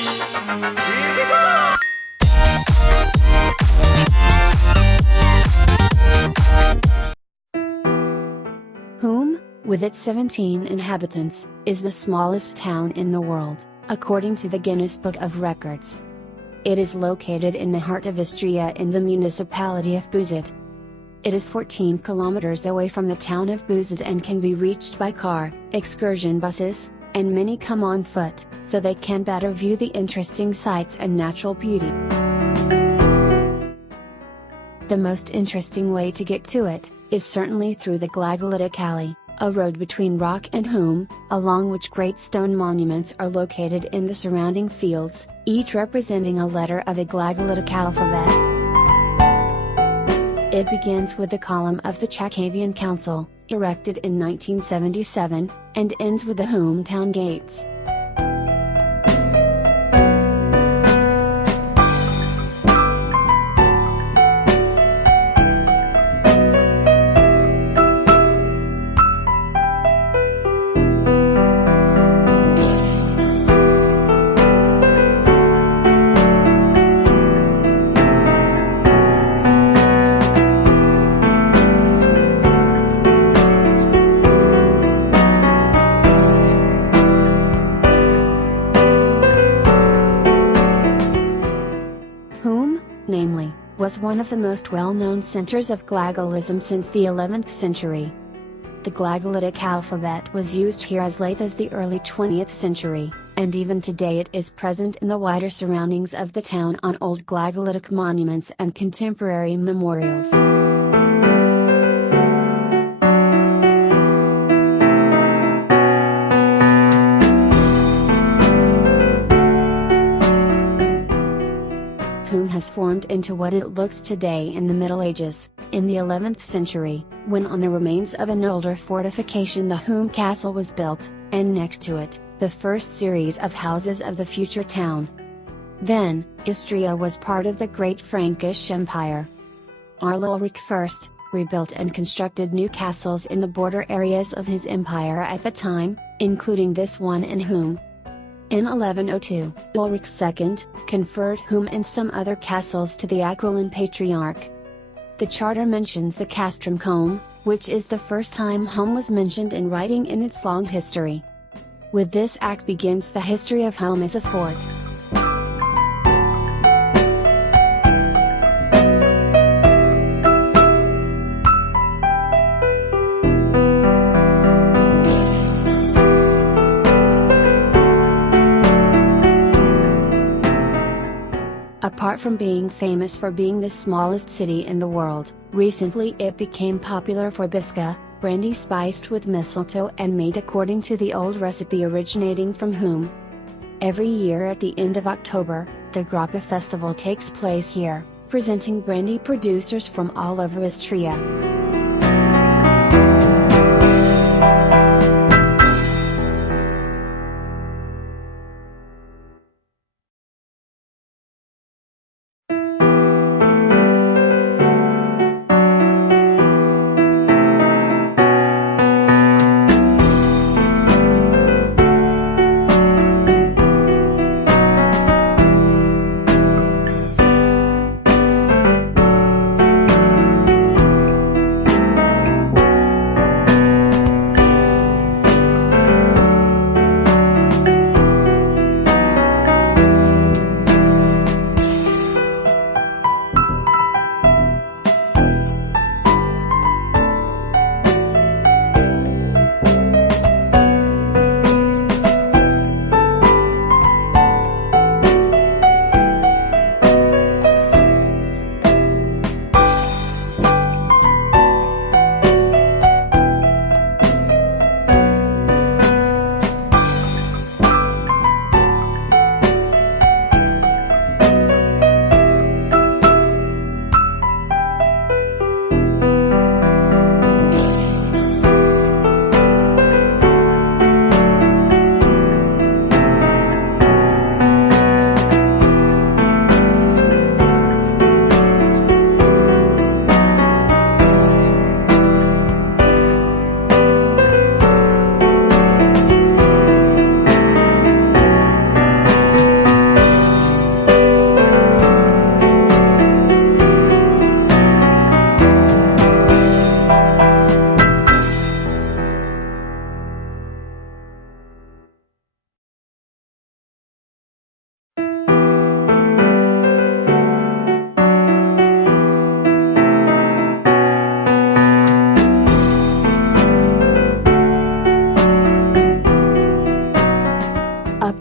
Whom, with its 17 inhabitants, is the smallest town in the world, according to the Guinness Book of Records. It is located in the heart of Istria in the municipality of Buzet. It is 14 kilometers away from the town of Buzet and can be reached by car, excursion buses, and many come on foot, so they can better view the interesting sights and natural beauty. The most interesting way to get to it is certainly through the Glagolitic Alley, a road between Rock and Hulme, along which great stone monuments are located in the surrounding fields, each representing a letter of the Glagolitic alphabet. It begins with the column of the Czachavian Council, erected in 1977, and ends with the Hulme town gates. Hulme, namely, was one of the most well-known centers of Glagolism since the 11th century. The Glagolitic alphabet was used here as late as the early 20th century, and even today it is present in the wider surroundings of the town on old Glagolitic monuments and contemporary memorials. Hulme has formed into what it looks today in the Middle Ages, in the 11th century, when on the remains of an older fortification the Hulme Castle was built, and next to it, the first series of houses of the future town. Then, Istria was part of the Great Frankish Empire. Ulrich I rebuilt and constructed new castles in the border areas of his empire at the time, including this one in Hulme. In 1102, Ulrich II conferred Hulme and some other castles to the Aquilane Patriarch. The charter mentions the castrum Hulme, which is the first time Hulme was mentioned in writing in its long history. With this act begins the history of Hulme as a fort. Apart from being famous for being the smallest city in the world, recently it became popular for Bisca, brandy spiced with mistletoe and made according to the old recipe originating from Hulme. Every year at the end of October, the Grappa Festival takes place here, presenting brandy producers from all over Istria.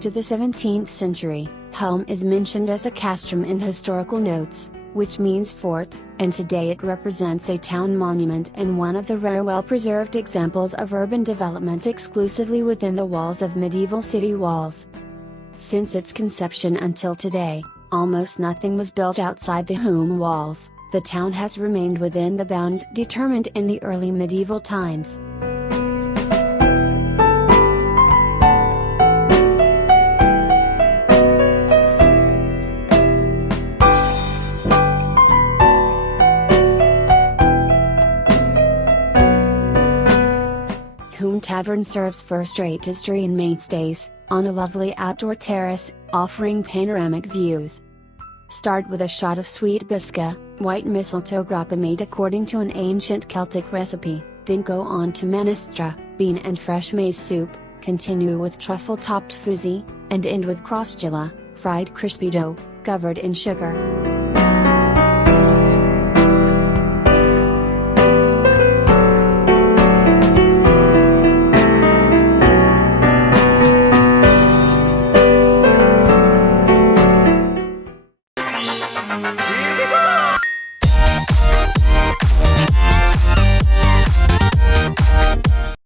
into the 17th century, Helm is mentioned as a castrum in historical notes, which means fort, and today it represents a town monument and one of the rare well-preserved examples of urban development exclusively within the walls of medieval city walls. Since its conception until today, almost nothing was built outside the Hulm walls. The town has remained within the bounds determined in the early medieval times. Hulm Tavern serves first-rate history and mainstays, on a lovely outdoor terrace, offering panoramic views. Start with a shot of sweet bisca, white mistletoe grappa made according to an ancient Celtic recipe, then go on to menestra, bean and fresh maize soup, continue with truffle-topped fuzzy, and end with crostula, fried crispy dough, covered in sugar.